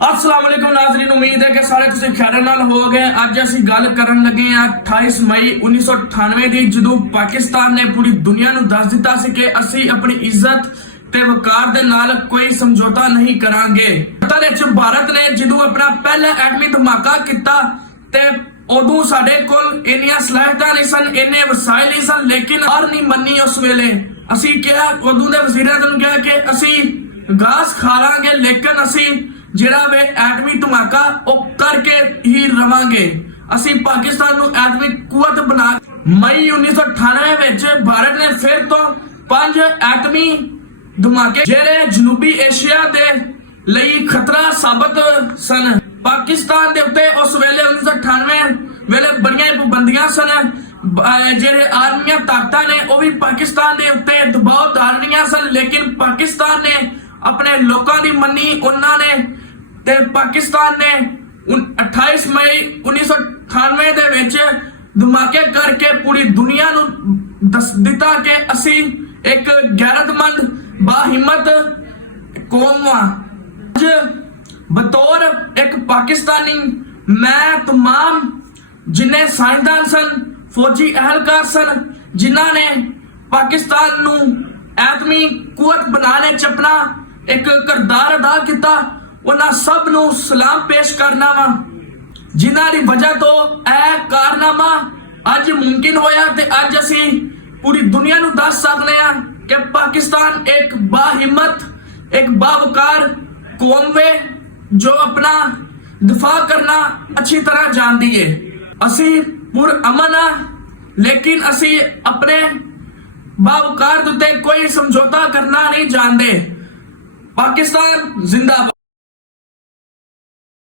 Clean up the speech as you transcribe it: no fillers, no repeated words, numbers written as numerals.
अस्सलाम वालेकुम नाज़रीन, उम्मीद है कि सारे तुसीं खैर नाल हो गए। अज असीं गल करन लगे हां 28 मई 1998 दी, जदों पाकिस्तान ने पूरी दुनिया नूं दस दिता सी कि असीं अपनी इज्जत ते वकार दे नाल कोई समझौता नहीं करांगे। भारत ने जदों अपना पहला एटमी धमाका किता ते उदों साडे कोल इन्नियां सलाहियतां नहीं सन, इन्ने वसाइल नहीं सन, लेकिन हार नहीं मन्नी। उस वेले असीं क्या उदों दे वज़ीर आज़म ने कहा कि असीं घास खा लांगे, लेकिन असीं जिहड़ा वे एटमी धमाका वो करके ही रवांगे। असीं पाकिस्तान नूं एटमी कुवत बना। मई 1998 विच भारत ने फिर तो 5 एटमी धमाके ਜਿਹੜੇ जनूबी एशिया दे ਲਈ खतरा साबित सन। पाकिस्तान दे उत्ते उस वेले 1998 वेले बड़ियां पाबंदियां सन। ਜਿਹੜੇ आर्मियां ताकतां ने वो भी पाकिस्तान दे उत्ते दबाव डाल रही सन, लेकिन पाकिस्तान ने अपने लोगों की मन्नी। उन्होंने ते पाकिस्तान ने 28 मई 1998 दे विच धमाके करके पूरी दुनिया नूं दस दिता कि असी एक गैरतमंद बाहिम्मत कौम हां। बतौर एक पाकिस्तानी मैं तमाम जिन्ने साइंसदान सन, फौजी एहलकार सन, जिन्हां ने पाकिस्तान नूं एटमी कुवत बनाने च अपना एक किरदार अदा किया, उन्हां सब नूं सलाम पेश करना वा, जिन्हां दी वजह तो यह कारनामा अज मुमकिन होया ते अज असी पूरी दुनिया नूं दस सकते हैं कि पाकिस्तान एक बाहिम्मत, एक बावकार कौम वे जो अपना दिफा करना अच्छी तरह जानती है। असी पुर अमन आ, लेकिन असी अपने बावकार दे कोई समझौता करना नहीं जानते। पाकिस्तान जिंदाबाद।